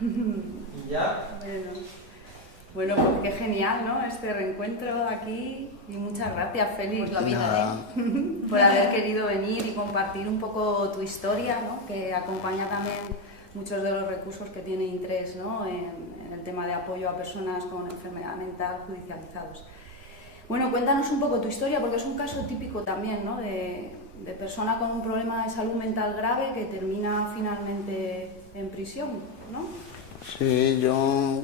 ¿Y ya? Bueno, pues qué genial, ¿no? Este reencuentro aquí y muchas gracias, Félix, Pues la vida, por haber querido venir y compartir un poco tu historia, ¿no? Que acompaña también muchos de los recursos que tiene Intres, ¿no? En el tema de apoyo a personas con enfermedad mental judicializados. Bueno, cuéntanos un poco tu historia, porque es un caso típico también, ¿no? De persona con un problema de salud mental grave que termina finalmente en prisión, ¿no? Sí, yo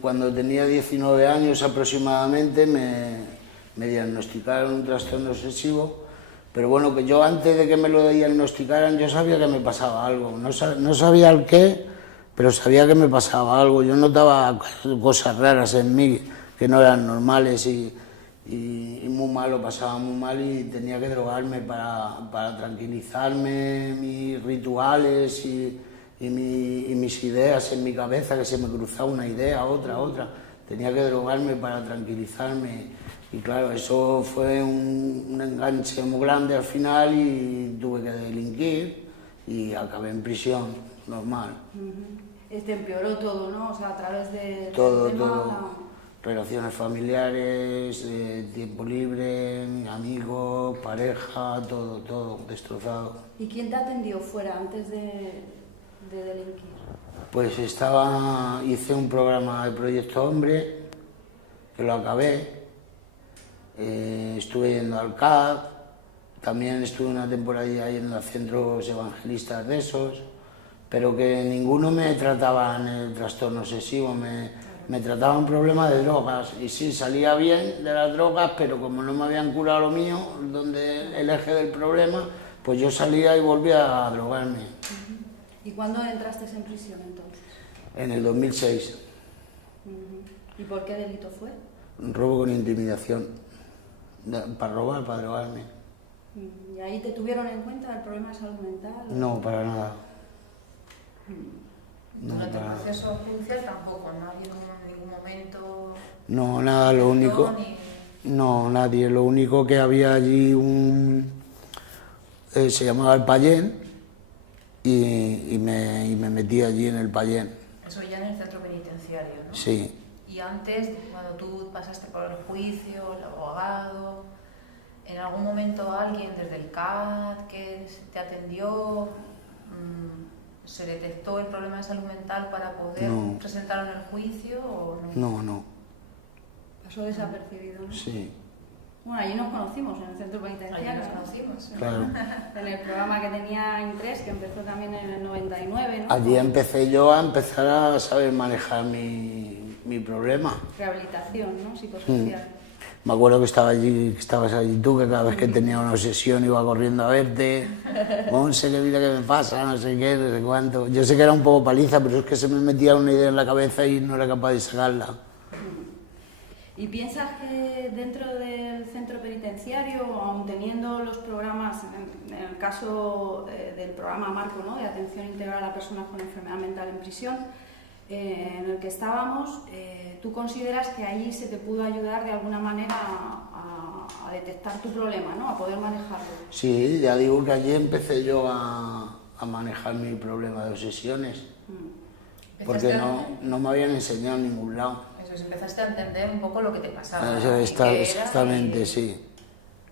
cuando tenía 19 años aproximadamente me diagnosticaron un trastorno obsesivo, pero bueno, que yo antes de que me lo diagnosticaran yo sabía que me pasaba algo, no sabía el qué, pero sabía que me pasaba algo, yo notaba cosas raras en mí que no eran normales y muy mal, lo pasaba muy mal y tenía que drogarme para tranquilizarme, mis rituales y mis ideas en mi cabeza, que se me cruzaba una idea, otra. Tenía que drogarme para tranquilizarme y claro, eso fue un enganche muy grande al final y tuve que delinquir y acabé en prisión, normal. Te empeoró todo, ¿no? O sea, a través de... Todo. Relaciones familiares, tiempo libre, amigos, pareja, todo destrozado. ¿Y quién te atendió fuera antes de delinquir? Pues hice un programa de Proyecto Hombre, que lo acabé, estuve yendo al CAD, también estuve una temporada yendo a centros evangelistas de esos, pero que ninguno me trataba en el trastorno obsesivo, me trataba un problema de drogas, y sí, salía bien de las drogas, pero como no me habían curado lo mío, donde el eje del problema, pues yo salía y volvía a drogarme. ¿Y cuándo entraste en prisión entonces? En el 2006. ¿Y por qué delito fue? Robo con intimidación. Para robar, para drogarme. ¿Y ahí te tuvieron en cuenta el problema de salud mental? No, para nada. Durante el proceso judicial tampoco, no ha habido en ningún momento... No, nada, lo único... No, nadie. Lo único que había allí se llamaba el Payén y me metí allí en el Payén. Eso ya en el centro penitenciario, ¿no? Sí. Y antes, cuando tú pasaste por el juicio, el abogado, ¿en algún momento alguien desde el CAD que te atendió, se detectó el problema de salud mental para poder presentarlo en el juicio o no? No. Pasó desapercibido, ¿no? Sí. Bueno, allí nos conocimos, en el centro penitenciario. Allí nos conocimos. Claro. En el programa que tenía Intres, que empezó también en el 99, ¿no? Allí empecé yo a empezar a saber manejar mi problema. Rehabilitación, ¿no? Psicosocial. Me acuerdo que estabas allí tú, que cada vez que tenía una obsesión iba corriendo a verte. Monse, que mira qué me pasa, no sé qué, no sé cuánto. Yo sé que era un poco paliza, pero es que se me metía una idea en la cabeza y no era capaz de sacarla. ¿Y piensas que dentro del centro penitenciario, aun teniendo los programas, en el caso del programa Marco, ¿no? De atención integral a personas con enfermedad mental en prisión, en el que estábamos, ¿tú consideras que allí se te pudo ayudar de alguna manera a detectar tu problema, ¿no? A poder manejarlo? Sí, ya digo que allí empecé yo a manejar mi problema de obsesiones, porque no me habían enseñado en ningún lado. Empezaste a entender un poco lo que te pasaba. Exactamente, sí.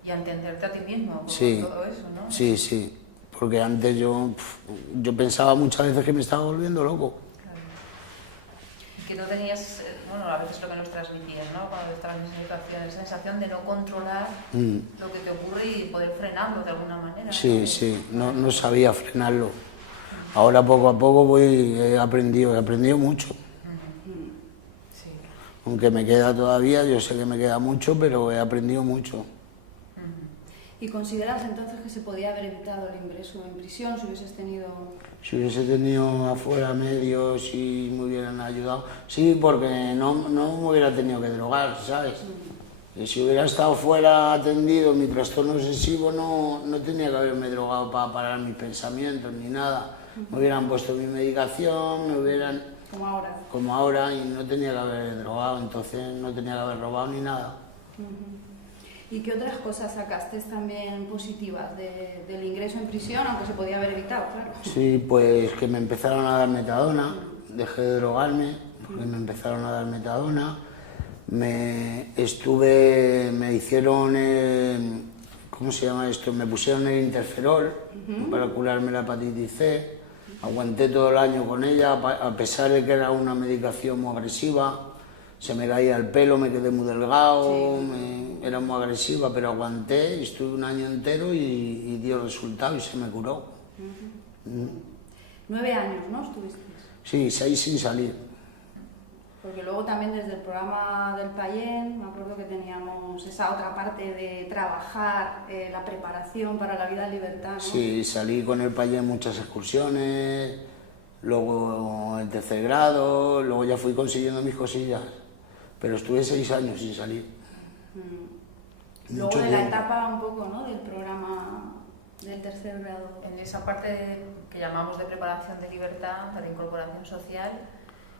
Y a entenderte a ti mismo con todo eso, ¿no? Sí, porque antes yo pensaba muchas veces que me estaba volviendo loco. Claro. Y que no tenías, bueno, a veces lo que nos transmitías, ¿no? Cuando estabas en esa situación, esa sensación de no controlar lo que te ocurre y poder frenarlo de alguna manera. Sí, no sabía frenarlo. Ahora poco a poco he aprendido mucho. Aunque me queda todavía, yo sé que me queda mucho, pero he aprendido mucho. ¿Y consideras entonces que se podía haber evitado el ingreso en prisión si hubieses tenido...? Si hubiese tenido afuera medios y me hubieran ayudado. Sí, porque no me hubiera tenido que drogar, ¿sabes? Y si hubiera estado fuera atendido mi trastorno obsesivo, no tenía que haberme drogado para parar mis pensamientos ni nada. Me hubieran puesto mi medicación, me hubieran... Como ahora, y no tenía que haber drogado, entonces no tenía que haber robado ni nada. ¿Y qué otras cosas sacaste también positivas del ingreso en prisión, aunque se podía haber evitado, claro? Sí, pues que me empezaron a dar metadona, dejé de drogarme porque me empezaron a dar metadona. Me hicieron, ¿cómo se llama esto? Me pusieron el interferol para curarme la hepatitis C. Aguanté todo el año con ella, a pesar de que era una medicación muy agresiva. Se me caía el pelo, me quedé muy delgado, era muy agresiva, pero aguanté, estuve un año entero y dio resultado y se me curó. 9 años, ¿no? ¿Estuviste? Sí, 6 sin salir. Porque luego también desde el programa del Payén, me acuerdo que teníamos esa otra parte de trabajar la preparación para la vida en libertad, ¿no? Sí, salí con el Payén muchas excursiones, luego en tercer grado, luego ya fui consiguiendo mis cosillas, pero estuve 6 años sin salir. Luego de la etapa un poco, ¿no? Del programa del tercer grado. En esa parte que llamamos de preparación de libertad, de incorporación social,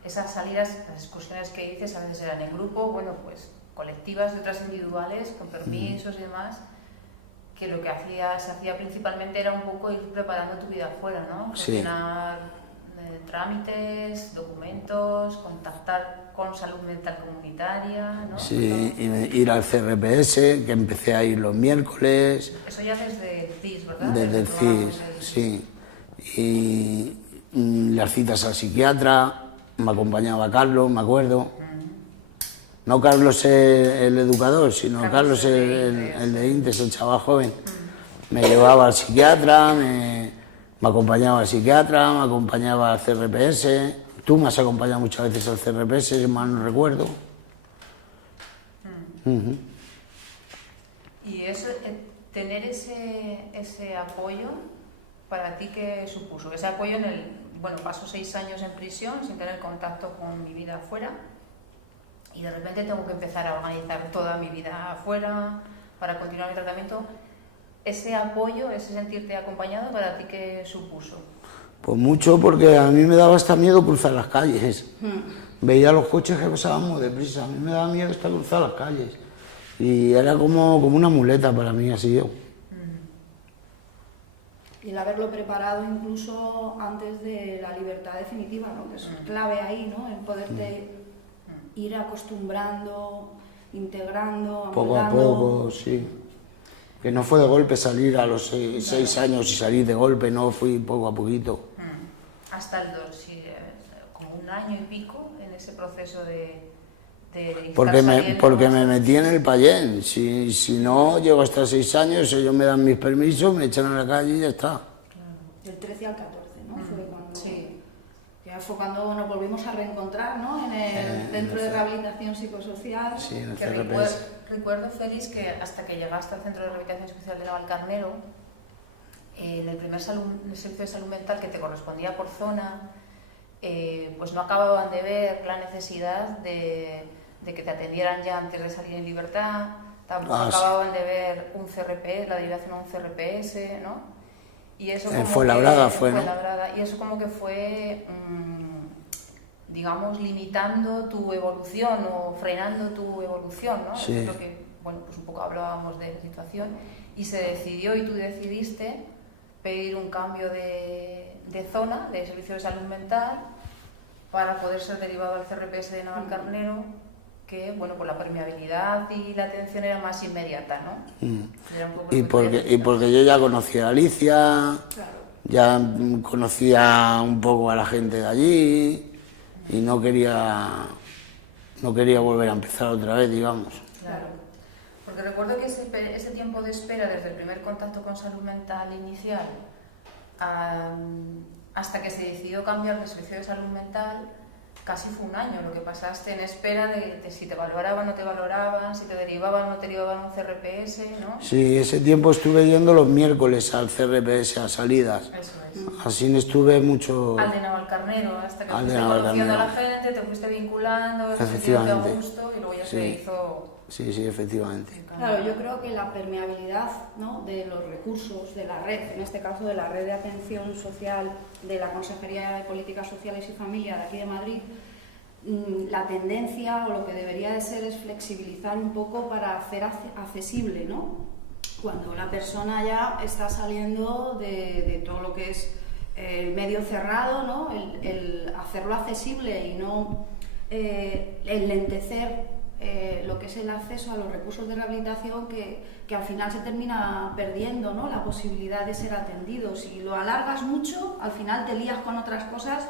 esas salidas, las excursiones que dices, a veces eran en grupo, bueno, pues colectivas y otras individuales, con permisos y demás, que lo que se hacía principalmente era un poco ir preparando tu vida afuera, ¿no? Gestionar trámites, documentos, contactar con salud mental comunitaria, ¿no? Sí, ir al CRPS, que empecé a ir los miércoles. Eso ya desde el CIS, ¿verdad? Desde el CIS, sí. Y las citas al psiquiatra, me acompañaba Carlos, me acuerdo. No Carlos el educador, sino Carlos el de INTES, el chaval joven. Me llevaba al psiquiatra, me acompañaba al psiquiatra, me acompañaba al CRPS. Tú me has acompañado muchas veces al CRPS, si mal no recuerdo. Y eso, tener ese apoyo, ¿para ti qué supuso? Ese apoyo paso 6 años en prisión sin tener contacto con mi vida afuera y de repente tengo que empezar a organizar toda mi vida afuera para continuar mi tratamiento. Ese apoyo, ese sentirte acompañado, ¿para ti qué supuso? Pues mucho, porque a mí me daba hasta miedo cruzar las calles. Veía los coches que pasaban muy deprisa, a mí me daba miedo hasta cruzar las calles. Y era como una muleta para mí, así yo. Y el haberlo preparado incluso antes de la libertad definitiva, ¿no? Que es clave ahí, ¿no? El poderte ir acostumbrando, integrando, poco a poco, sí. Que no fue de golpe salir a los 6 años y salir de golpe, no, fui poco a poquito. Hasta como 1 año y pico en ese proceso de porque me metí en el Payén. Si no llego hasta 6 años, ellos me dan mis permisos, me echan a la calle y ya está. Del 13 al 14, ¿no? Fue cuando, ya fue cuando nos volvimos a reencontrar, ¿no? En el Centro de Rehabilitación Psicosocial. Sí, en el que CRPS. recuerdo, Félix, que hasta que llegaste al Centro de Rehabilitación Psicosocial de Navalcarnero, en el primer servicio de salud mental que te correspondía por zona, pues no acababan de ver la necesidad de que te atendieran ya antes de salir en libertad, tampoco acababan de ver un CRPS, la derivación a un CRPS, ¿no? Y eso como Fuenlabrada fue, ¿no? Y eso como que fue, digamos, limitando tu evolución o frenando tu evolución, ¿no? Sí. Es lo que, bueno, pues un poco hablábamos de la situación, y se decidió y tú decidiste pedir un cambio de zona, de servicio de salud mental, para poder ser derivado al CRPS de Navalcarnero, que, bueno, pues la permeabilidad y la atención era más inmediata, ¿no? Era un poco Y porque yo ya conocía a Alicia, ya conocía un poco a la gente de allí y no quería volver a empezar otra vez, digamos. Claro, porque recuerdo que ese tiempo de espera desde el primer contacto con salud mental inicial hasta que se decidió cambiar de servicio de salud mental, casi fue 1 año lo que pasaste en espera de si te valoraban o no te valoraban, si te derivaban o no te derivaban a un CRPS, ¿no? Sí, ese tiempo estuve yendo los miércoles al CRPS a salidas. Eso es. Así estuve mucho... Al de Navalcarnero, hasta que Al de fuiste conociendo a la Navalcarnero. gente, te fuiste vinculando, Efectivamente. a gusto y luego ya se hizo... Sí, efectivamente. Claro, yo creo que la permeabilidad, ¿no? De los recursos, de la red, en este caso de la red de atención social de la Consejería de Políticas Sociales y Familia de aquí de Madrid, la tendencia o lo que debería de ser es flexibilizar un poco para hacer accesible, ¿no? Cuando la persona ya está saliendo de todo lo que es el medio cerrado, ¿no? El hacerlo accesible y no enlentecer lo que es el acceso a los recursos de rehabilitación, que al final se termina perdiendo, ¿no? La posibilidad de ser atendido. Si lo alargas mucho, al final te lías con otras cosas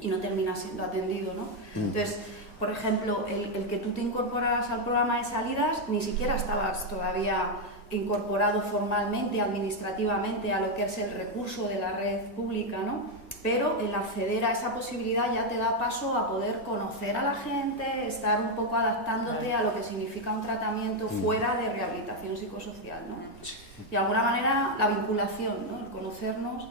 y no terminas siendo atendido, ¿no? Entonces, por ejemplo, el que tú te incorporaras al programa de salidas, ni siquiera estabas todavía incorporado formalmente, administrativamente, a lo que es el recurso de la red pública, ¿no? Pero el acceder a esa posibilidad ya te da paso a poder conocer a la gente, estar un poco adaptándote a lo que significa un tratamiento fuera de rehabilitación psicosocial, ¿no? Y de alguna manera la vinculación, ¿no? El conocernos.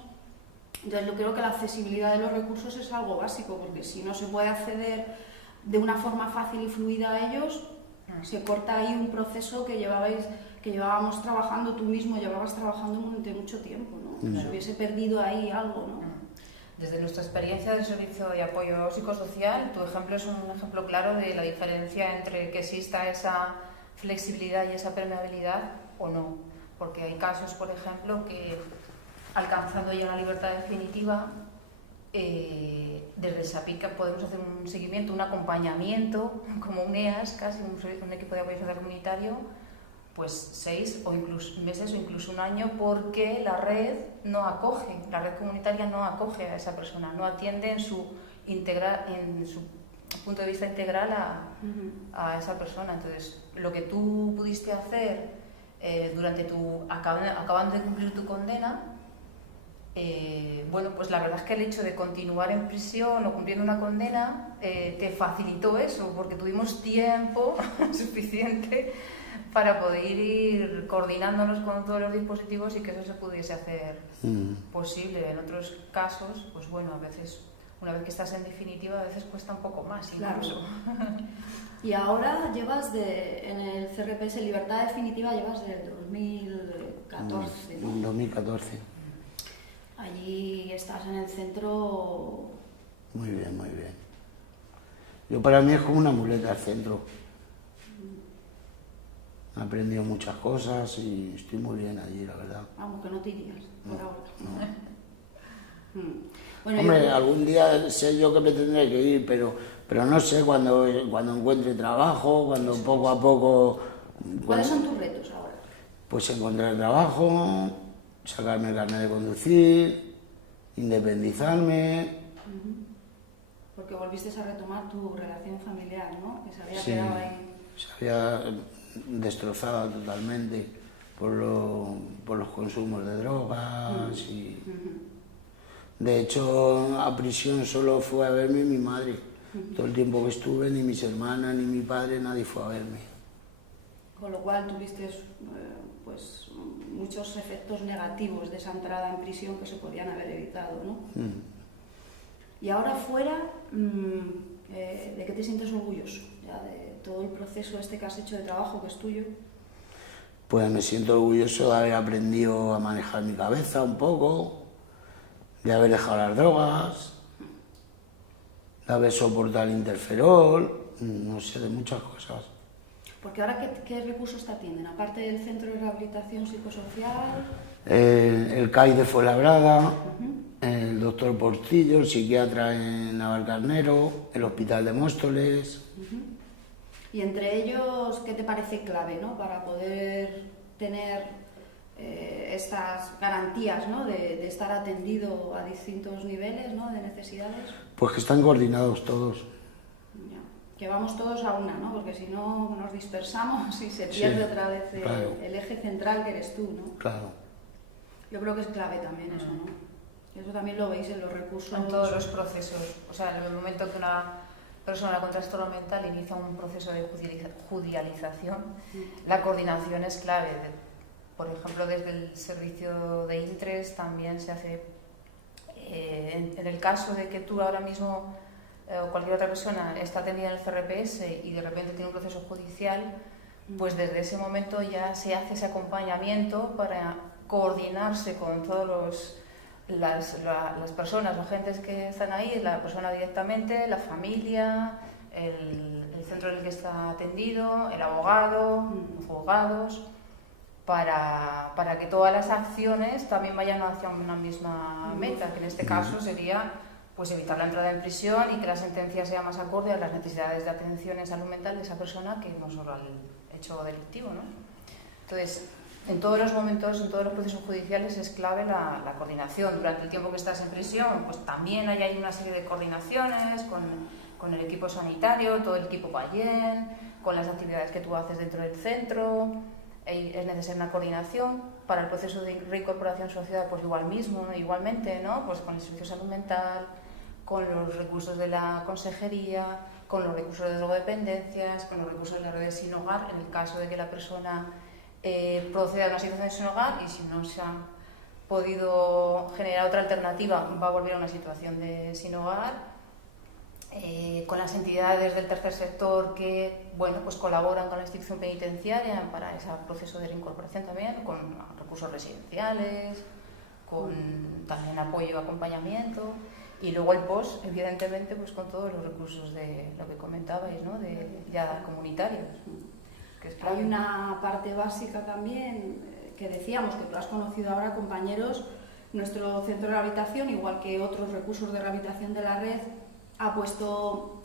Entonces yo creo que la accesibilidad de los recursos es algo básico, porque si no se puede acceder de una forma fácil y fluida a ellos, se corta ahí un proceso que llevábamos trabajando, tú mismo llevabas trabajando durante mucho tiempo, ¿no? Se hubiese perdido ahí algo, ¿no? Desde nuestra experiencia del servicio de apoyo psicosocial, tu ejemplo es un ejemplo claro de la diferencia entre que exista esa flexibilidad y esa permeabilidad o no. Porque hay casos, por ejemplo, que alcanzando ya la libertad definitiva, desde SAPIC podemos hacer un seguimiento, un acompañamiento, como un EAS, casi un equipo de apoyo social comunitario, pues 6 o incluso meses o incluso un año, porque la red no acoge, la red comunitaria no acoge a esa persona, no atiende en su punto de vista integral a esa persona. Entonces, lo que tú pudiste hacer durante acabando de cumplir tu condena, bueno, pues la verdad es que el hecho de continuar en prisión o cumpliendo una condena te facilitó eso, porque tuvimos tiempo suficiente para poder ir coordinándonos con todos los dispositivos y que eso se pudiese hacer posible. En otros casos, pues bueno, a veces, una vez que estás en definitiva, a veces cuesta un poco más incluso. Claro. Y ahora llevas en el CRPS Libertad Definitiva, llevas del 2014, ¿no? 2014. Allí estás en el centro... Muy bien, muy bien. Yo, para mí es como una muleta el centro. He aprendido muchas cosas y estoy muy bien allí, la verdad. Vamos, que no te irías por ahora. No. Bueno, Hombre, algún día sé yo que me tendré que ir, pero no sé, cuando encuentre trabajo, cuando poco a poco... ¿Cuáles son tus retos ahora? Pues encontrar trabajo, sacarme el carnet de conducir, independizarme. Porque volviste a retomar tu relación familiar, ¿no? Que se había Sí, quedado ahí. se había destrozado totalmente por los consumos de drogas y... De hecho, a prisión solo fue a verme mi madre. Todo el tiempo que estuve, ni mis hermanas, ni mi padre, nadie fue a verme. Con lo cual tuviste pues, muchos efectos negativos de esa entrada en prisión que se podían haber evitado, ¿no? Y ahora fuera, ¿de qué te sientes orgulloso? Ya de todo el proceso que has hecho de trabajo, que es tuyo. Pues me siento orgulloso de haber aprendido a manejar mi cabeza un poco, de haber dejado las drogas, de haber soportado el interferol, no sé, de muchas cosas. Porque ahora, ¿qué recursos te atienden? Aparte del Centro de Rehabilitación Psicosocial... El CAI de Fuenlabrada, el doctor Portillo, el psiquiatra en Navalcarnero, el Hospital de Móstoles... Y entre ellos, ¿qué te parece clave, ¿no? Para poder tener estas garantías, ¿no? de estar atendido a distintos niveles, ¿no? De necesidades? Pues que están coordinados todos. Ya. Que vamos todos a una, ¿no? Porque si no nos dispersamos y se pierde otra vez claro. el eje central que eres tú, ¿no? Claro. Yo creo que es clave también eso, ¿no? Eso también lo veis en los recursos. En todos los procesos. O sea, en el momento que una persona con trastorno mental inicia un proceso de judicialización, la coordinación es clave. Por ejemplo, desde el servicio de Intres también se hace, en el caso de que tú ahora mismo o cualquier otra persona está atendida en el CRPS y de repente tiene un proceso judicial, pues desde ese momento ya se hace ese acompañamiento para coordinarse con todos las personas o agentes que están ahí, la persona directamente, la familia, el centro en el que está atendido, el abogado, los juzgados, para que todas las acciones también vayan hacia una misma meta, que en este caso sería pues evitar la entrada en prisión y que la sentencia sea más acorde a las necesidades de atención en salud mental de esa persona que no solo al hecho delictivo, ¿no? Entonces, en todos los momentos, en todos los procesos judiciales es clave la coordinación. Durante el tiempo que estás en prisión, pues también hay una serie de coordinaciones con el equipo sanitario, todo el equipo Payen, con las actividades que tú haces dentro del centro. Es necesaria una coordinación para el proceso de reincorporación social, pues igualmente, ¿no? Pues con el Servicio de Salud Mental, con los recursos de la consejería, con los recursos de drogodependencias, con los recursos de la red de sin hogar, en el caso de que la persona proceda a una situación de sin hogar y si no se ha podido generar otra alternativa va a volver a una situación de sin hogar, con las entidades del tercer sector que pues colaboran con la institución penitenciaria para ese proceso de reincorporación también, con recursos residenciales, con también apoyo y acompañamiento. Y luego el POS, evidentemente, pues con todos los recursos de lo que comentabais, ¿no? Ya comunitarios. Que es clave. Hay una parte básica también que decíamos, que tú has conocido ahora, compañeros. Nuestro centro de rehabilitación, igual que otros recursos de rehabilitación de la red, ha puesto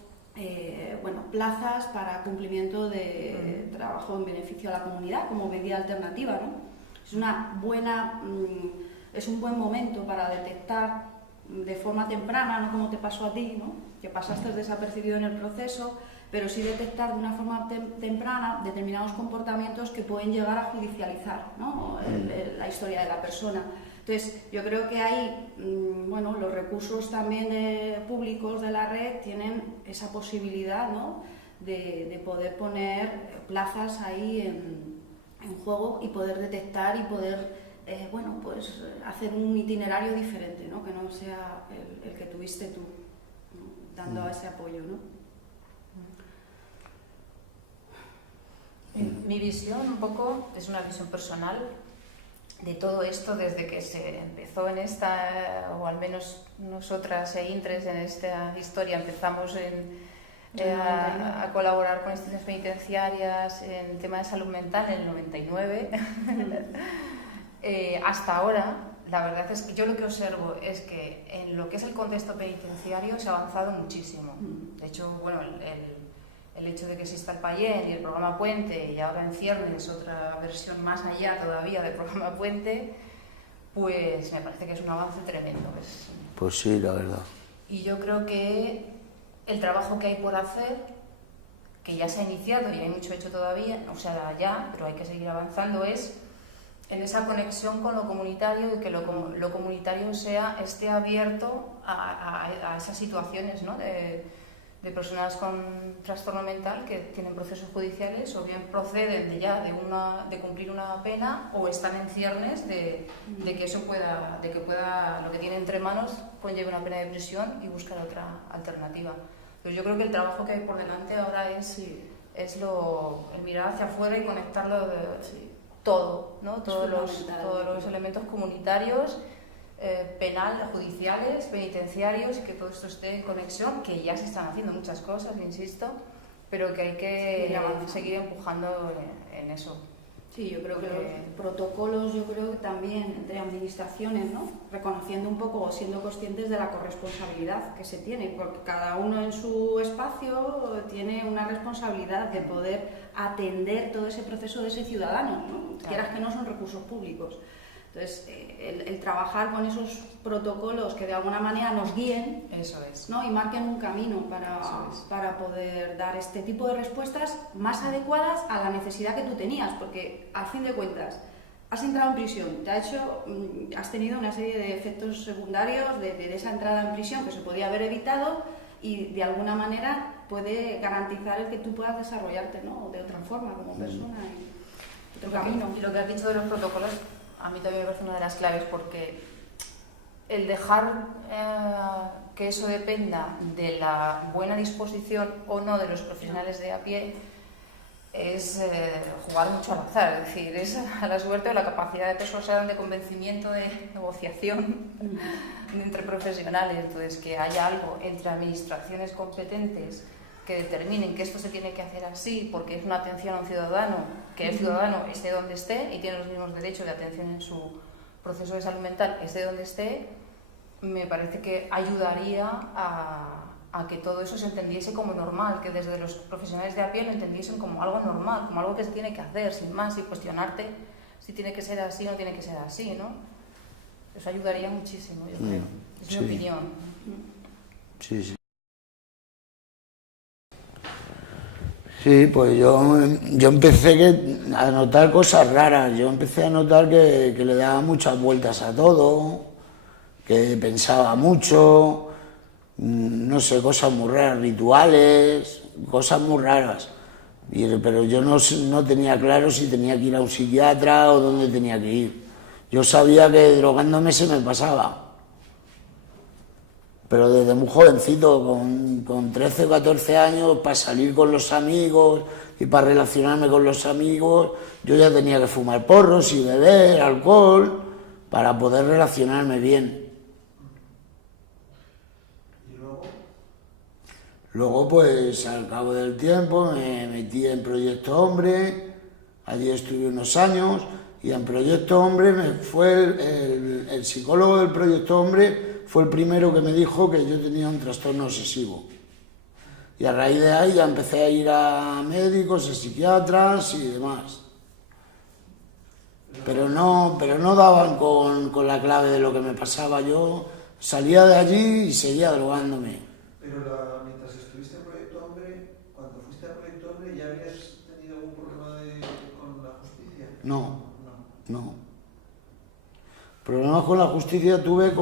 plazas para cumplimiento de trabajo en beneficio a la comunidad como medida alternativa, ¿no? Es un buen momento para detectar de forma temprana, no como te pasó a ti, ¿no? Que pasaste desapercibido en el proceso, pero sí detectar de una forma temprana determinados comportamientos que pueden llegar a judicializar, ¿no? La historia de la persona. Entonces, yo creo que ahí, los recursos también públicos de la red tienen esa posibilidad, ¿no? de poder poner plazas ahí en juego y poder detectar y poder hacer un itinerario diferente, ¿no? Que no sea el que tuviste tú, ¿no? Dando ese apoyo, ¿no? Mi visión un poco es una visión personal de todo esto desde que se empezó en esta, o al menos nosotras e Intres en esta historia empezamos a colaborar con instituciones penitenciarias en el tema de salud mental en el 99. Hasta ahora, la verdad es que yo lo que observo es que en lo que es el contexto penitenciario se ha avanzado muchísimo. De hecho, el hecho de que exista el Payen y el programa Puente, y ahora en ciernes otra versión más allá todavía del programa Puente, pues me parece que es un avance tremendo. Pues sí, la verdad. Y yo creo que el trabajo que hay por hacer, que ya se ha iniciado y hay mucho hecho todavía, pero hay que seguir avanzando, es en esa conexión con lo comunitario y que lo comunitario esté abierto a esas situaciones, ¿no? de personas con trastorno mental que tienen procesos judiciales o bien proceden de cumplir una pena o están en ciernes de que lo que tienen entre manos conlleve una pena de prisión y buscar otra alternativa. Pero yo creo que el trabajo que hay por delante ahora es el mirar hacia afuera y conectarlo todo, ¿no? Todos los elementos comunitarios, penal, judiciales, penitenciarios, y que todo esto esté en conexión, que ya se están haciendo muchas cosas, insisto, pero que hay que seguir empujando en eso. Sí, yo creo que los protocolos, también entre administraciones, ¿no? Reconociendo un poco o siendo conscientes de la corresponsabilidad que se tiene, porque cada uno en su espacio tiene una responsabilidad de poder atender todo ese proceso de ese ciudadano, ¿no? Claro. Quieras que no, son recursos públicos. Entonces, el trabajar con esos protocolos que de alguna manera nos guíen, ¿no? Y marquen un camino para poder dar este tipo de respuestas más adecuadas a la necesidad que tú tenías, porque al fin de cuentas has entrado en prisión, has tenido una serie de efectos secundarios de esa entrada en prisión que se podía haber evitado y de alguna manera puede garantizar el que tú puedas desarrollarte, ¿no? De otra forma como persona y otro camino. Y lo que has dicho de los protocolos a mí también me parece una de las claves, porque el dejar que eso dependa de la buena disposición o no de los profesionales de a pie es jugar mucho al azar, es decir, es a la suerte o la capacidad de persuasión, de convencimiento, de negociación entre profesionales. Entonces, que haya algo entre administraciones competentes que determinen que esto se tiene que hacer así porque es una atención a un ciudadano, que el ciudadano esté donde esté y tiene los mismos derechos de atención en su proceso de salud mental, esté donde esté, me parece que ayudaría a que todo eso se entendiese como normal, que desde los profesionales de a pie lo entendiesen como algo normal, como algo que se tiene que hacer, sin más, y cuestionarte si tiene que ser así o no tiene que ser así, ¿no? Eso ayudaría muchísimo, yo creo. Es mi opinión. Sí, sí. Sí, pues yo empecé a notar cosas raras. Yo empecé a notar que le daba muchas vueltas a todo, que pensaba mucho, no sé, cosas muy raras, rituales, cosas muy raras. Pero yo no tenía claro si tenía que ir a un psiquiatra o dónde tenía que ir. Yo sabía que drogándome se me pasaba. Pero desde muy jovencito, con 13 o 14 años, para salir con los amigos y para relacionarme con los amigos, yo ya tenía que fumar porros y beber alcohol para poder relacionarme bien. ¿Y luego? Luego, pues, al cabo del tiempo me metí en Proyecto Hombre, allí estuve unos años, y en Proyecto Hombre fue el psicólogo del Proyecto Hombre fue el primero que me dijo que yo tenía un trastorno obsesivo. Y a raíz de ahí ya empecé a ir a médicos, a psiquiatras y demás. Pero no daban con la clave de lo que me pasaba. Yo salía de allí y seguía drogándome. Pero mientras estuviste en Proyecto Hombre, cuando fuiste a Proyecto Hombre, ¿ya habías tenido algún problema con la justicia? No. Problemas con la justicia tuve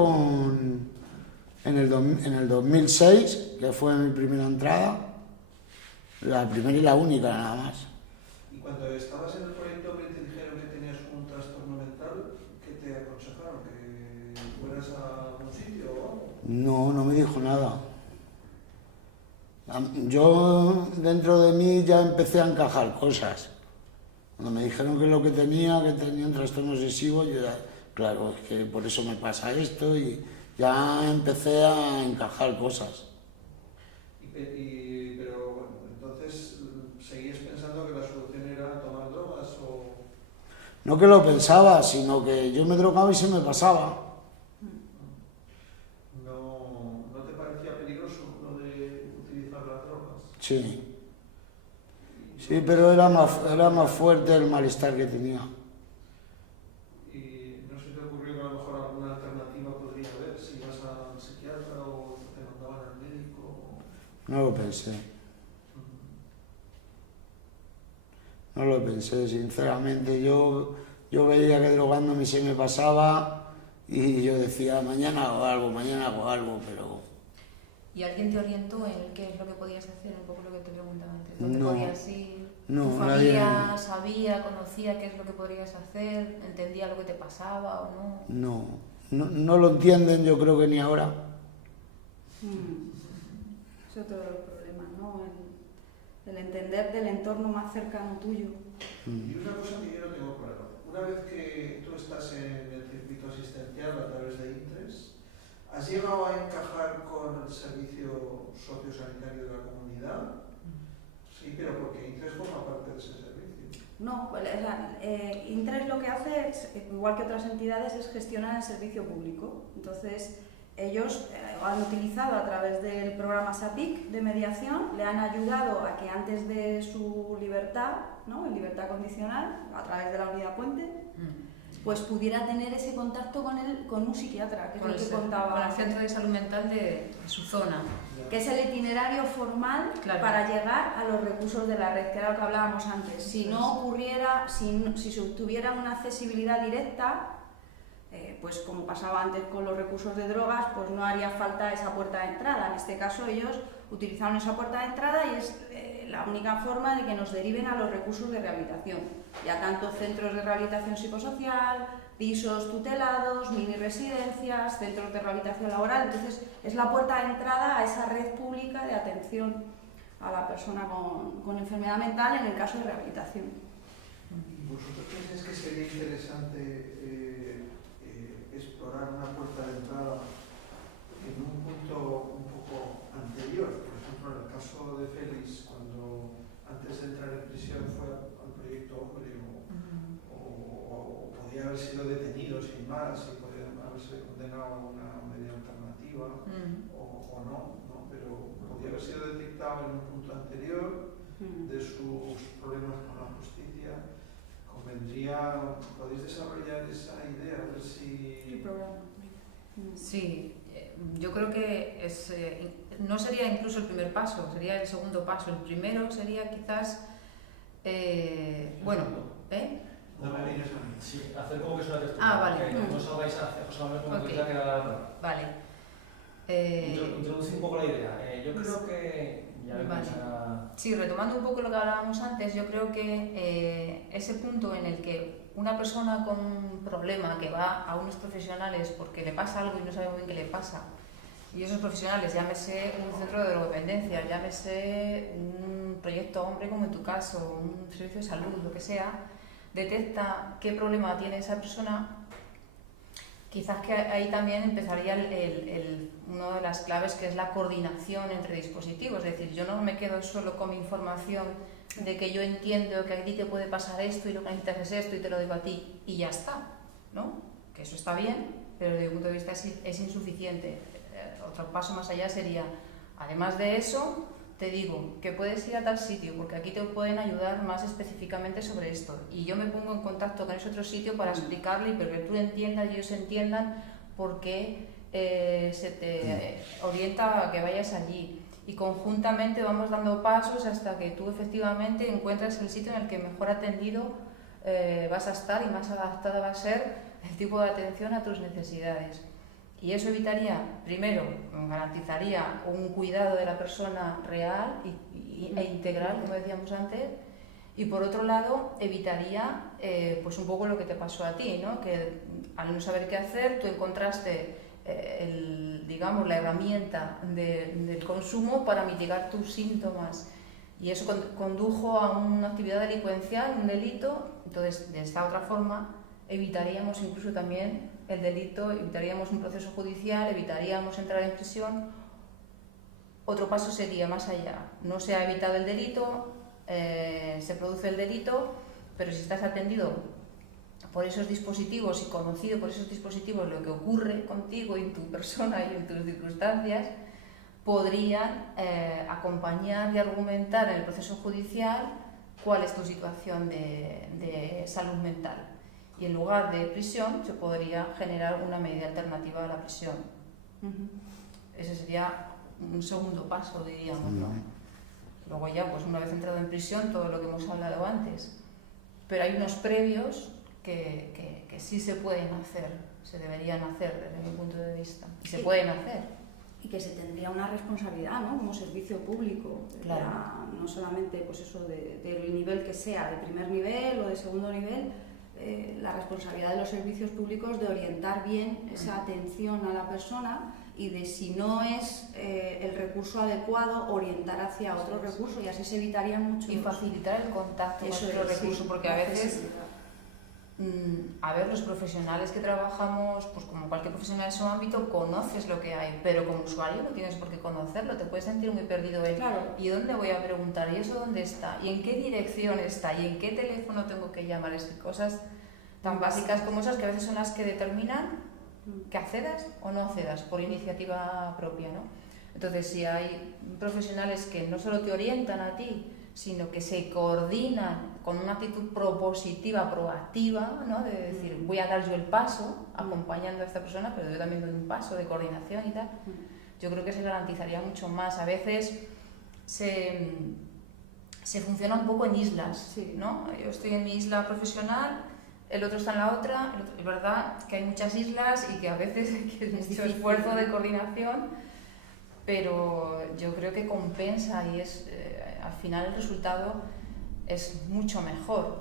en el 2006, que fue mi primera entrada, la primera y la única nada más. Y cuando estabas en el Proyecto Hombre y te dijeron que tenías un trastorno mental, ¿qué te aconsejaron? ¿Que fueras a algún sitio o algo? No me dijo nada. Yo dentro de mí ya empecé a encajar cosas. Cuando me dijeron que lo que tenía un trastorno obsesivo, yo ya, claro, es que por eso me pasa esto, y ya empecé a encajar cosas. Pero bueno, entonces, ¿seguías pensando que la solución era tomar drogas o...? No que lo pensaba, sino que yo me drogaba y se me pasaba. ¿No te parecía peligroso lo de utilizar las drogas? Sí. Sí, pero era más fuerte el malestar que tenía. ¿Y no se te ocurrió que a lo mejor alguna alternativa podría haber si ibas al psiquiatra o te mandaban al médico? No lo pensé, sinceramente. Yo veía que drogándome se me pasaba y yo decía, mañana hago algo, pero... ¿Y alguien te orientó en qué es lo que podías hacer? Un poco lo que te preguntaba antes. ¿Dónde No, podías ir? no, ¿Tu familia nadie... sabía, conocía qué es lo que podrías hacer? ¿Entendía lo que te pasaba o no? No lo entienden, yo creo que ni ahora. Es otro de los problemas, ¿no? El entender del entorno más cercano tuyo. Y una cosa que yo no tengo claro. Una vez que tú estás en el circuito asistencial a través de Intres, ¿has llegado a encajar con el servicio sociosanitario de la comunidad? Sí, pero porque Intres forma parte de ese servicio. No, pues, Intres lo que hace, igual que otras entidades, es gestionar el servicio público. Entonces, ellos han utilizado a través del programa SAPIC de mediación, le han ayudado a que antes de su libertad, ¿no?, en libertad condicional, a través de la unidad puente, pues pudiera tener ese contacto con un psiquiatra, que es lo que contaba. Con el centro de salud mental de su zona. Que es el itinerario formal, claro, para llegar a los recursos de la red, que era lo que hablábamos antes. Si no ocurriera, si tuviera una accesibilidad directa, pues como pasaba antes con los recursos de drogas, pues no haría falta esa puerta de entrada. En este caso ellos utilizaron esa puerta de entrada y es la única forma de que nos deriven a los recursos de rehabilitación. Ya tanto centros de rehabilitación psicosocial, pisos tutelados, mini residencias, centros de rehabilitación laboral. Entonces es la puerta de entrada a esa red pública de atención a la persona con enfermedad mental en el caso de rehabilitación. ¿Vosotros pensáis que sería interesante explorar una puerta de entrada en un punto un poco anterior? Por ejemplo, ejemplo, en el caso de Félix, cuando antes de entrar en prisión fue al proyecto Hombre, o podía haber sido detenido sin más y podía haberse condenado a una medida alternativa o no, pero podía haber sido detectado en un punto anterior de sus problemas con la justicia. Convendría, podéis desarrollar esa idea, a ver si... El programa. Sí, yo creo que no sería incluso el primer paso, sería el segundo paso. El primero sería quizás, bueno, No me digas a mí. Sí, hacer como que es una textura. Ah, vale. Que no salgáis a José Manuel como Ok. que era Vale. Introducir un poco la idea. Yo creo que ya me Vale. Sí, retomando un poco lo que hablábamos antes, yo creo que ese punto en el que una persona con un problema que va a unos profesionales porque le pasa algo y no sabe muy bien qué le pasa, y esos profesionales, llámese un centro de drogodependencia, llámese un proyecto Hombre como en tu caso, un servicio de salud, lo que sea, detecta qué problema tiene esa persona, quizás que ahí también empezaría una de las claves, que es la coordinación entre dispositivos. Es decir, yo no me quedo solo con mi información de que yo entiendo que a ti te puede pasar esto y lo que necesitas es esto y te lo digo a ti y ya está, ¿no? Que eso está bien, pero desde mi punto de vista es insuficiente. Otro paso más allá sería, además de eso, te digo que puedes ir a tal sitio porque aquí te pueden ayudar más específicamente sobre esto, y yo me pongo en contacto con ese otro sitio para explicarle y para que tú entiendas y ellos entiendan por qué se te orienta a que vayas allí, y conjuntamente vamos dando pasos hasta que tú efectivamente encuentres el sitio en el que mejor atendido vas a estar y más adaptada va a ser el tipo de atención a tus necesidades. Y eso evitaría, primero, garantizaría un cuidado de la persona real e integral, como decíamos antes, y por otro lado, evitaría pues un poco lo que te pasó a ti, ¿no? Que al no saber qué hacer, tú encontraste digamos, la herramienta del consumo para mitigar tus síntomas. Y eso condujo a una actividad delincuencial, un delito. Entonces, de esta otra forma, evitaríamos incluso también el delito, evitaríamos un proceso judicial, evitaríamos entrar en prisión. Otro paso sería más allá. No se ha evitado el delito, se produce el delito, pero si estás atendido por esos dispositivos y conocido por esos dispositivos lo que ocurre contigo y en tu persona y en tus circunstancias, podrían acompañar y argumentar en el proceso judicial cuál es tu situación de salud mental. Y en lugar de prisión se podría generar una medida alternativa a la prisión. Ese sería un segundo paso, diríamos, ¿no? Luego ya, pues una vez entrado en prisión, todo lo que hemos hablado antes. Pero hay unos previos que sí se pueden hacer, se deberían hacer desde mi punto de vista. Y se pueden hacer. Y que se tendría una responsabilidad, ¿no? Como servicio público, Claro. no solamente pues eso del nivel que sea, de primer nivel o de segundo nivel, la responsabilidad de los servicios públicos de orientar bien esa atención a la persona y de, si no es el recurso adecuado, orientar hacia otro recurso, y así se evitaría mucho. Y facilitar el contacto con Eso otro es, recurso, sí, porque a la veces, accesibilidad. a ver, los profesionales que trabajamos, pues como cualquier profesional en su ámbito, conoces lo que hay, pero como usuario no tienes por qué conocerlo, te puedes sentir muy perdido en Claro. ¿y dónde voy a preguntar? ¿Y eso dónde está? ¿Y en qué dirección está? ¿Y en qué teléfono tengo que llamar? Es cosas tan básicas como esas que a veces son las que determinan que accedas o no accedas por iniciativa propia, ¿no? Entonces, si hay profesionales que no solo te orientan a ti, sino que se coordinan con una actitud propositiva, proactiva, ¿no? De decir, voy a dar yo el paso acompañando a esta persona, pero yo también doy un paso de coordinación y tal, yo creo que se garantizaría mucho más. A veces se funciona un poco en islas, Sí. ¿no? Yo estoy en mi isla profesional, el otro está en la otra, es verdad que hay muchas islas y que a veces hay que mucho difícil, esfuerzo ¿no? de coordinación, pero yo creo que compensa y al final el resultado es mucho mejor.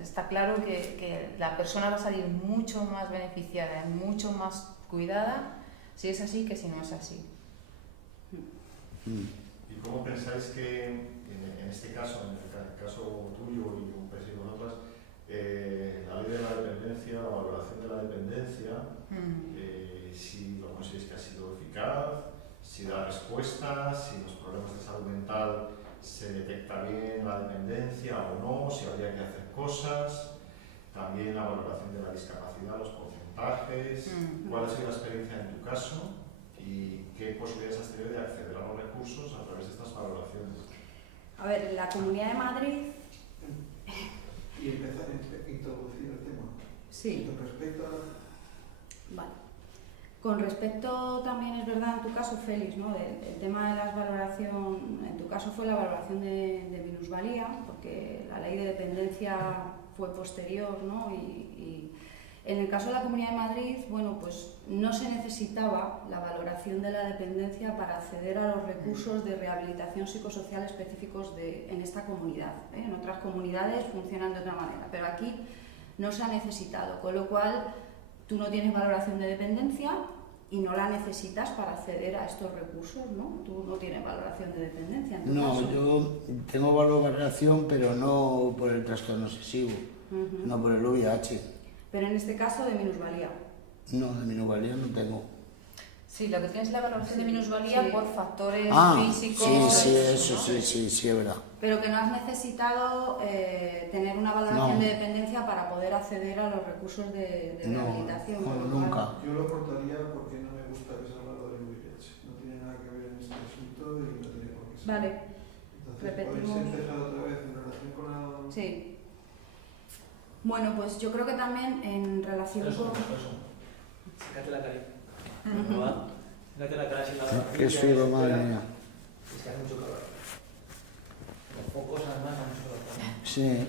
Está claro que la persona va a salir mucho más beneficiada, mucho más cuidada, si es así que si no es así. ¿Y cómo pensáis que en este caso, en el caso tuyo y como pensáis vosotras, la ley de la dependencia o la valoración de la dependencia, si lo consideráis que ha sido eficaz, si si da respuestas, si los problemas de salud mental se detecta bien la dependencia o no, si habría que hacer cosas, también la valoración de la discapacidad, los porcentajes, cuál ha sido la experiencia en tu caso y qué posibilidades has tenido de acceder a los recursos a través de estas valoraciones. A ver, la Comunidad de Madrid... Y empezar a introducir el tema. Sí. Con respecto a... Vale. Con respecto también es verdad en tu caso, Félix, ¿no? El tema de la valoración, en tu caso fue la valoración de minusvalía, porque la ley de dependencia fue posterior, ¿no? Y en el caso de la Comunidad de Madrid, bueno, pues no se necesitaba la valoración de la dependencia para acceder a los recursos de rehabilitación psicosocial específicos en esta comunidad, ¿eh? En otras comunidades funcionan de otra manera, pero aquí no se ha necesitado, con lo cual tú no tienes valoración de dependencia y no la necesitas para acceder a estos recursos, ¿no? Tú no tienes valoración de dependencia en tu caso. No, yo tengo valoración, pero no por el trastorno obsesivo, no por el VIH. Pero en este caso de minusvalía. No, de minusvalía no tengo. Sí, lo que tienes es la valoración de minusvalía Sí. por factores físicos. Sí, eso ¿no? sí, es verdad. Pero que no has necesitado tener una valoración No. de dependencia para poder acceder a los recursos de rehabilitación. No, con lo nunca. cual- Yo lo cortaría porque no me gusta que se hable del VIH. No tiene nada que ver en este asunto y no tiene por qué ser. Vale, Entonces, repetimos. ¿podéis empezar otra vez en relación con la...? sí. Bueno, pues yo creo que también en relación Eso, con... eso. Sácate la carita. ¿No va? Sácate la cara sin la Qué frío, madre mía. Es que hace mucho calor. Los focos además han mucho calor también. Sí.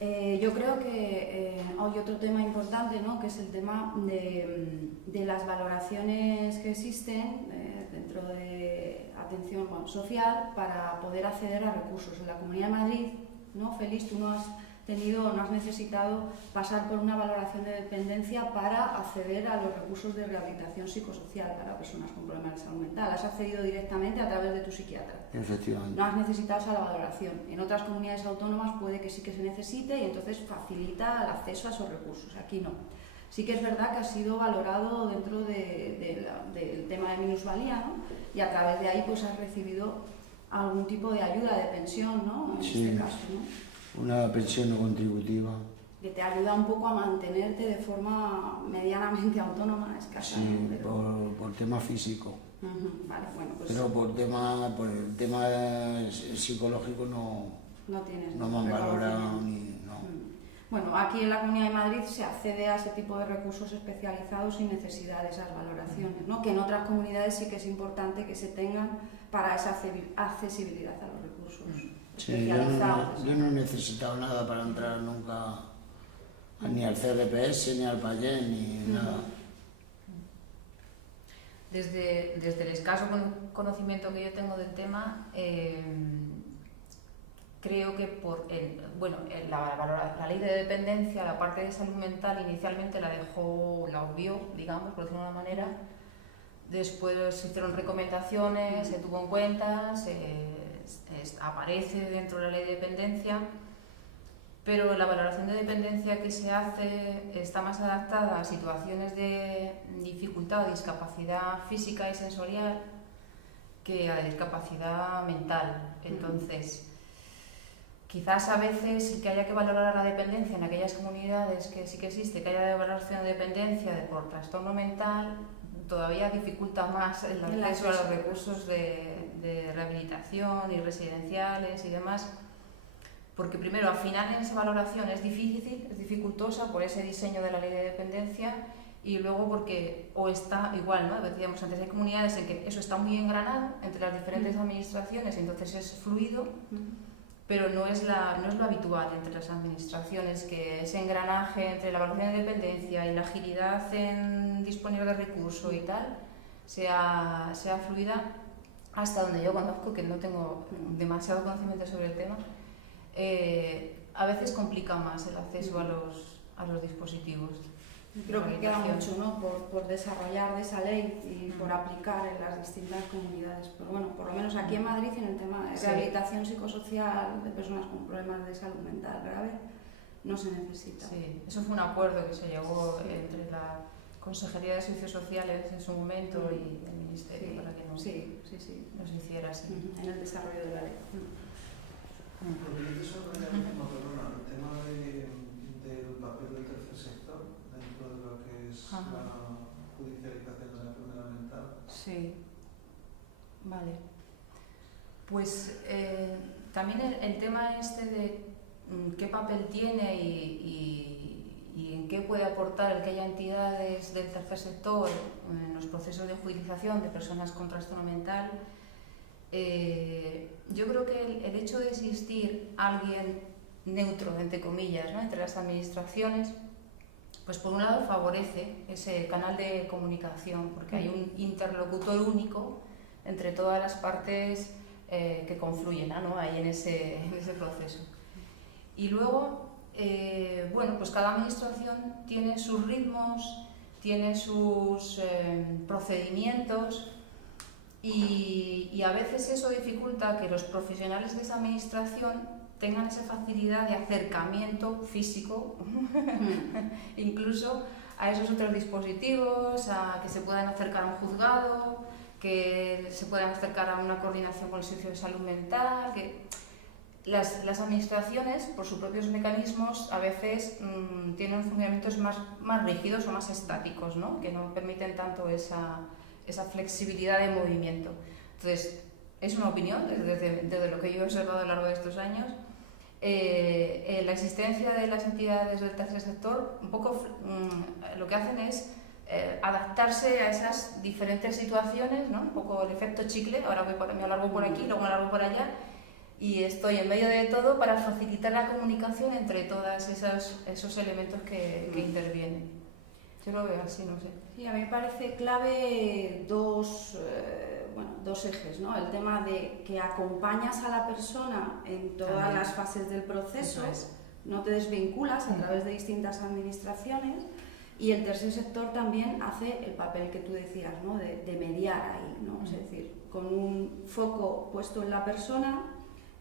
Vale. Yo creo que hay otro tema importante, ¿no? Que es el tema de las valoraciones que existen dentro de atención social para poder acceder a recursos. En la Comunidad de Madrid, ¿no, Félix? Tú no has necesitado pasar por una valoración de dependencia para acceder a los recursos de rehabilitación psicosocial para personas con problemas de salud mental. Has accedido directamente a través de tu psiquiatra. Efectivamente. No has necesitado esa valoración. En otras comunidades autónomas puede que sí que se necesite y entonces facilita el acceso a esos recursos. Aquí no. Sí que es verdad que ha sido valorado dentro del tema de minusvalía, ¿no? Y a través de ahí pues has recibido algún tipo de ayuda de pensión, ¿no? En Sí. este caso, ¿no? Una pensión no contributiva. Que te ayuda un poco a mantenerte de forma medianamente autónoma, escasa. Sí, ¿no? Pero... por tema físico. Vale, bueno, pues Pero por el tema psicológico no tienes no me han valorado reconocimiento. ni... No. Bueno, aquí en la Comunidad de Madrid se accede a ese tipo de recursos especializados sin necesidad de esas valoraciones, ¿no? Que en otras comunidades sí que es importante que se tengan para esa accesibilidad a los recursos Sí, especializados. yo no he necesitado nada para entrar nunca ni al CRPS, ni al PAYEN, ni nada. Desde el escaso conocimiento que yo tengo del tema, creo que la ley de dependencia, la parte de salud mental, inicialmente la obvió, digamos, por decirlo de una manera. Después se hicieron recomendaciones, se tuvo en cuenta, aparece dentro de la ley de dependencia, pero la valoración de dependencia que se hace está más adaptada a situaciones de dificultad o discapacidad física y sensorial que a la discapacidad mental. Entonces, quizás a veces sí que haya que valorar la dependencia en aquellas comunidades que sí que existe, que haya valoración de dependencia por trastorno mental, todavía dificulta más el acceso a los recursos de rehabilitación y residenciales y demás, porque primero afinar en esa valoración es difícil, es dificultosa por ese diseño de la ley de dependencia, y luego porque o está igual, ¿no? Decíamos antes, hay comunidades en que eso está muy engranado entre las diferentes administraciones y entonces es fluido, pero no es lo habitual entre las administraciones, que ese engranaje entre la valoración de dependencia y la agilidad en disponer de recursos y tal sea fluida, hasta donde yo conozco, que no tengo demasiado conocimiento sobre el tema. A veces complica más el acceso a los dispositivos. Creo que queda mucho, ¿no? por desarrollar de esa ley y por aplicar en las distintas comunidades. Pero bueno, por lo menos aquí en Madrid, en el tema de rehabilitación psicosocial de personas con problemas de salud mental grave, no se necesita. Sí, eso fue un acuerdo que se llegó entre la Consejería de Servicios Sociales en su momento y el Ministerio para que no se hiciera así. En el desarrollo de la ley. Lo que te sorprende, perdona, el tema del papel del tercer sector dentro de lo que es la judicialización de la enfermedad mental. Sí, vale. Pues también el tema este de qué papel tiene y en qué puede aportar el que haya entidades del tercer sector en los procesos de judicialización de personas con trastorno mental. Yo creo que el hecho de existir alguien neutro, entre comillas, ¿no?, entre las administraciones, pues por un lado favorece ese canal de comunicación, porque hay un interlocutor único entre todas las partes que confluyen, ¿no?, ahí en ese proceso. Y luego, bueno, pues cada administración tiene sus ritmos, tiene sus procedimientos y a veces eso dificulta que los profesionales de esa administración tengan esa facilidad de acercamiento físico, incluso a esos otros dispositivos, a que se puedan acercar a un juzgado, que se puedan acercar a una coordinación con el Servicio de Salud Mental, que las administraciones, por sus propios mecanismos, a veces tienen funcionamientos más rígidos o más estáticos, ¿no?, que no permiten tanto esa flexibilidad de movimiento. Entonces, es una opinión, desde lo que yo he observado a lo largo de estos años, la existencia de las entidades del tercer sector, un poco lo que hacen es adaptarse a esas diferentes situaciones, ¿no?, un poco el efecto chicle, ahora me alargo por aquí, luego me alargo por allá, y estoy en medio de todo para facilitar la comunicación entre todos esos elementos que intervienen. Yo lo veo así, no sé. Sí, a mí me parece clave dos ejes, ¿no? El tema de que acompañas a la persona en todas las fases del proceso, no te desvinculas a través de distintas administraciones, y el tercer sector también hace el papel que tú decías, ¿no?, de mediar ahí, ¿no? Es decir, con un foco puesto en la persona,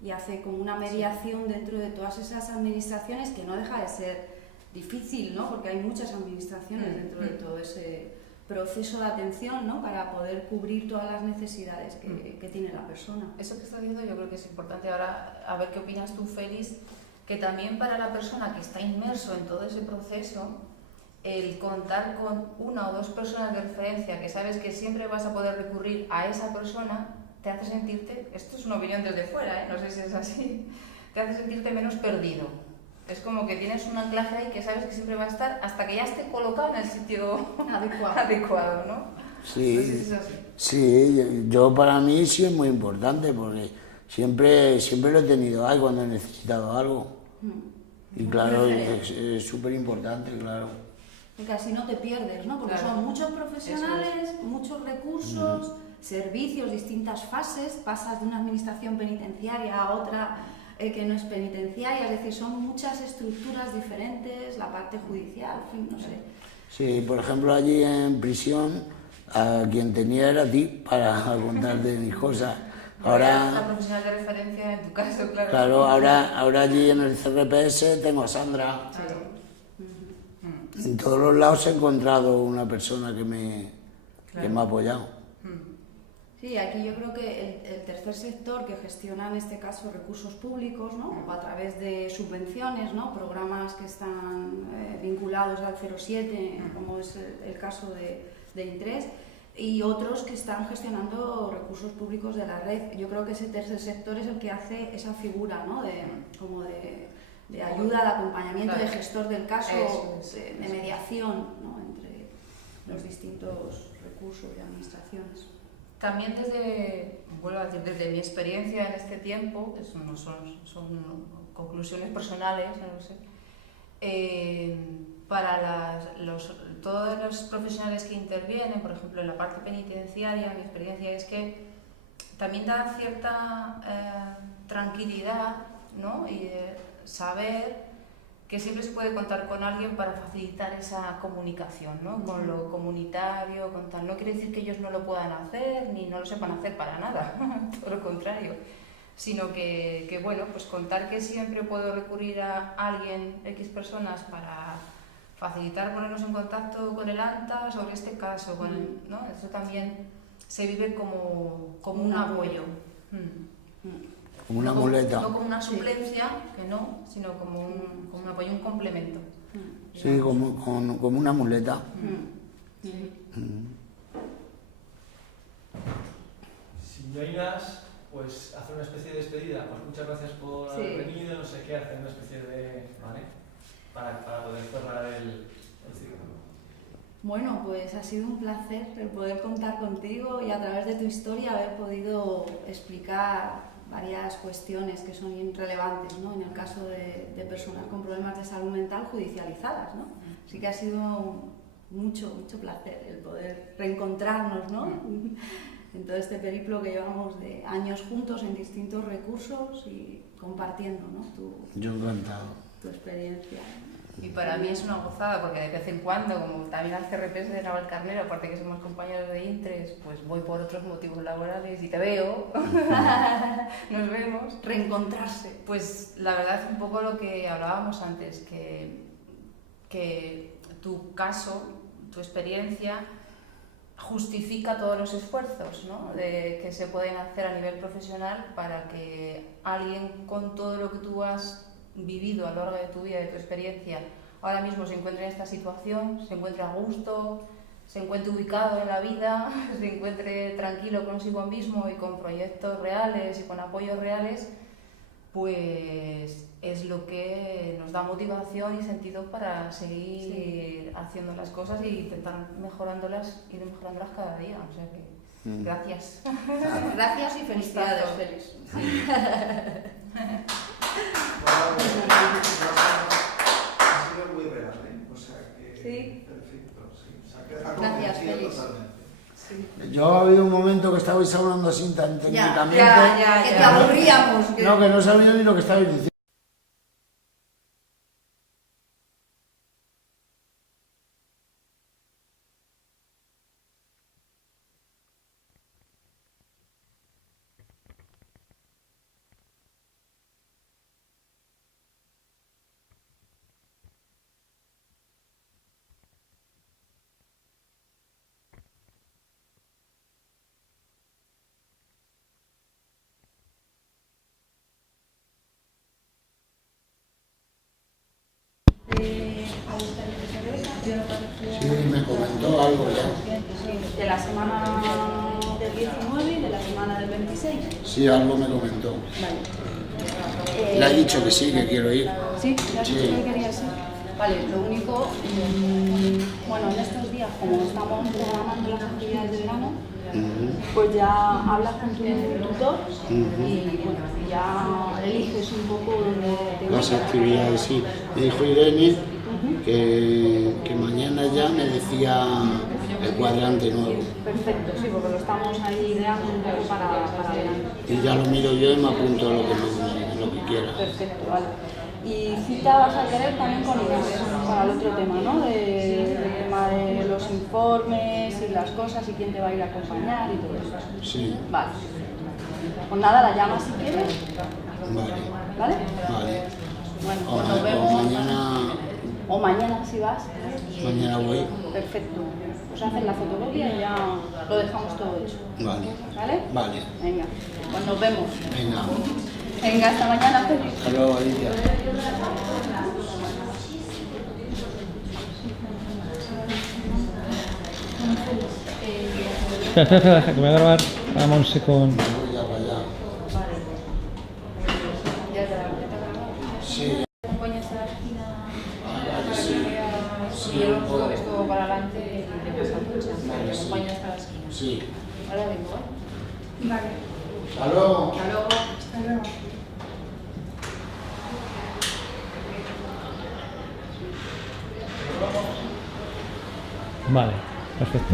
y hace como una mediación dentro de todas esas administraciones, que no deja de ser difícil, ¿no?, porque hay muchas administraciones dentro de todo ese proceso de atención, ¿no?, para poder cubrir todas las necesidades que tiene la persona. Eso que estás diciendo yo creo que es importante. Ahora, a ver qué opinas tú, Félix, que también para la persona que está inmerso en todo ese proceso, el contar con una o dos personas de referencia que sabes que siempre vas a poder recurrir a esa persona, te hace sentirte, esto es una opinión desde fuera, no sé si es así, te hace sentirte menos perdido. Es como que tienes un anclaje ahí que sabes que siempre va a estar hasta que ya esté colocado en el sitio adecuado, ¿no? Sí, no sé si es así. Sí, yo para mí sí es muy importante, porque siempre lo he tenido ahí cuando he necesitado algo. Y claro, es súper importante, claro. Porque así no te pierdes, ¿no? Porque son muchos profesionales, muchos recursos, servicios, distintas fases, pasas de una administración penitenciaria a otra que no es penitenciaria, es decir, son muchas estructuras diferentes, la parte judicial, en fin, no sé. Sí, por ejemplo, allí en prisión, a quien tenía era a ti para contarte mis cosas. Ahora, la profesional de referencia en tu caso, claro. Claro, ahora allí en el CRPS tengo a Sandra. En todos los lados he encontrado una persona que me ha apoyado. Sí, aquí yo creo que el tercer sector, que gestiona en este caso recursos públicos, ¿no?, a través de subvenciones, ¿no?, programas que están vinculados al 07, como es el caso de Intres, y otros que están gestionando recursos públicos de la red. Yo creo que ese tercer sector es el que hace esa figura, ¿no?, de ayuda, de acompañamiento, de gestor del caso, de mediación, ¿no?, entre los distintos recursos y administraciones. También vuelvo a decir, desde mi experiencia en este tiempo, que son conclusiones personales, no sé, para todos los profesionales que intervienen, por ejemplo, en la parte penitenciaria, mi experiencia es que también da cierta tranquilidad, ¿no?, y saber que siempre se puede contar con alguien para facilitar esa comunicación, ¿no?, con lo comunitario, con tal. No quiere decir que ellos no lo puedan hacer, ni no lo sepan hacer para nada, todo lo contrario. sino que bueno, pues contar que siempre puedo recurrir a alguien, X personas, para facilitar ponernos en contacto con el ANTA sobre este caso, ¿no? Eso también se vive como un apoyo. Como una muleta. No como una suplencia, que no, sino como un apoyo, un complemento. Sí, como una muleta. Si no hay más, pues hacer una especie de despedida. Pues muchas gracias por haber venido, no sé qué, hacer una especie de... ¿vale? Para poder cerrar el ciclo. Bueno, pues ha sido un placer el poder contar contigo y a través de tu historia haber podido explicar varias cuestiones que son relevantes, ¿no? En el caso de personas con problemas de salud mental judicializadas, ¿no? Así que ha sido mucho placer el poder reencontrarnos, ¿no? En todo este periplo que llevamos de años juntos en distintos recursos y compartiendo, ¿no? Yo encantado. Tu experiencia. Y para mí es una gozada, porque de vez en cuando, como también al CRPS de Navalcarnero, aparte que somos compañeros de Intres, pues voy por otros motivos laborales y te veo, nos vemos. Reencontrarse. Pues la verdad es un poco lo que hablábamos antes, que tu caso, tu experiencia, justifica todos los esfuerzos, ¿no? Que se pueden hacer a nivel profesional para que alguien con todo lo que tú has vivido a lo largo de tu vida, de tu experiencia, ahora mismo se encuentre en esta situación, se encuentre a gusto, se encuentre ubicado en la vida, se encuentre tranquilo consigo mismo y con proyectos reales y con apoyos reales, pues es lo que nos da motivación y sentido para seguir haciendo las cosas e intentar ir mejorándolas cada día. O sea que gracias. Gracias y felicidades, Félix. Ha sido muy real, ¿eh? O sea que... Sí. Perfecto, sí. O sea, que ha Gracias, convencido Félix. totalmente. Sí. Yo ha habido un momento que estabais hablando así tan técnicamente. Que te aburríamos. No, que no sabía ni lo que estabais diciendo. Sí, me comentó algo ya. De la semana del 19 y de la semana del 26. Sí, algo me comentó. Vale. Le he dicho que sí, que quiero ir. ¿Sí? ¿Le has dicho Sí. que querías ir? Vale, lo único, bueno, en estos días, como estamos programando las actividades de verano, pues ya hablas con tu tutor y bueno, ya eliges un poco dónde te Las vas. actividades, sí. Me dijo Irene que mañana ya me decía el cuadrante nuevo. Perfecto, sí, porque lo estamos ahí ideando un poco para verano. Y ya lo miro yo y me apunto a lo que quiera. Perfecto, vale. Y cita vas a querer también con Inés para el otro tema, ¿no? Del tema de los informes y las cosas y quién te va a ir a acompañar y todo eso. Sí. Vale. Pues nada, la llamas si quieres. Vale. ¿Vale? Vale. Bueno, pues nos O vemos. mañana, O mañana si vas. mañana voy. Perfecto. Pues hacen la fotocopia y ya lo dejamos todo hecho. Vale. ¿Vale? Vale. Venga, pues nos vemos. Venga. Venga, hasta mañana, Félix. Hasta luego, Alicia. Espera, que voy a grabar a Monse con... Voy ya para allá. Ya te grabado. Sí. ¿Acompañas a la esquina? Vale, sí. Si yo lo puedo esto para adelante y le pasa mucho. Me acompañas hasta la esquina. Sí. Ahora vengo, ¿eh? Vale. Hasta luego. Hasta luego. Hasta luego. Vale, perfecto.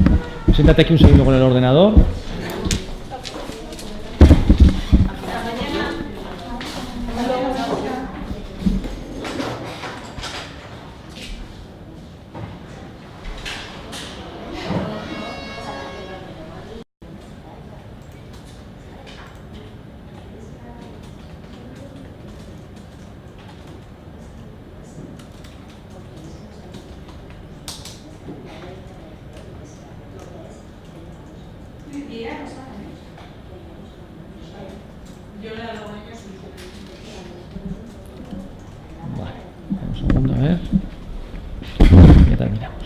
Siéntate aquí un segundo con el ordenador. Vale, un segundo, a ver. Ya terminamos.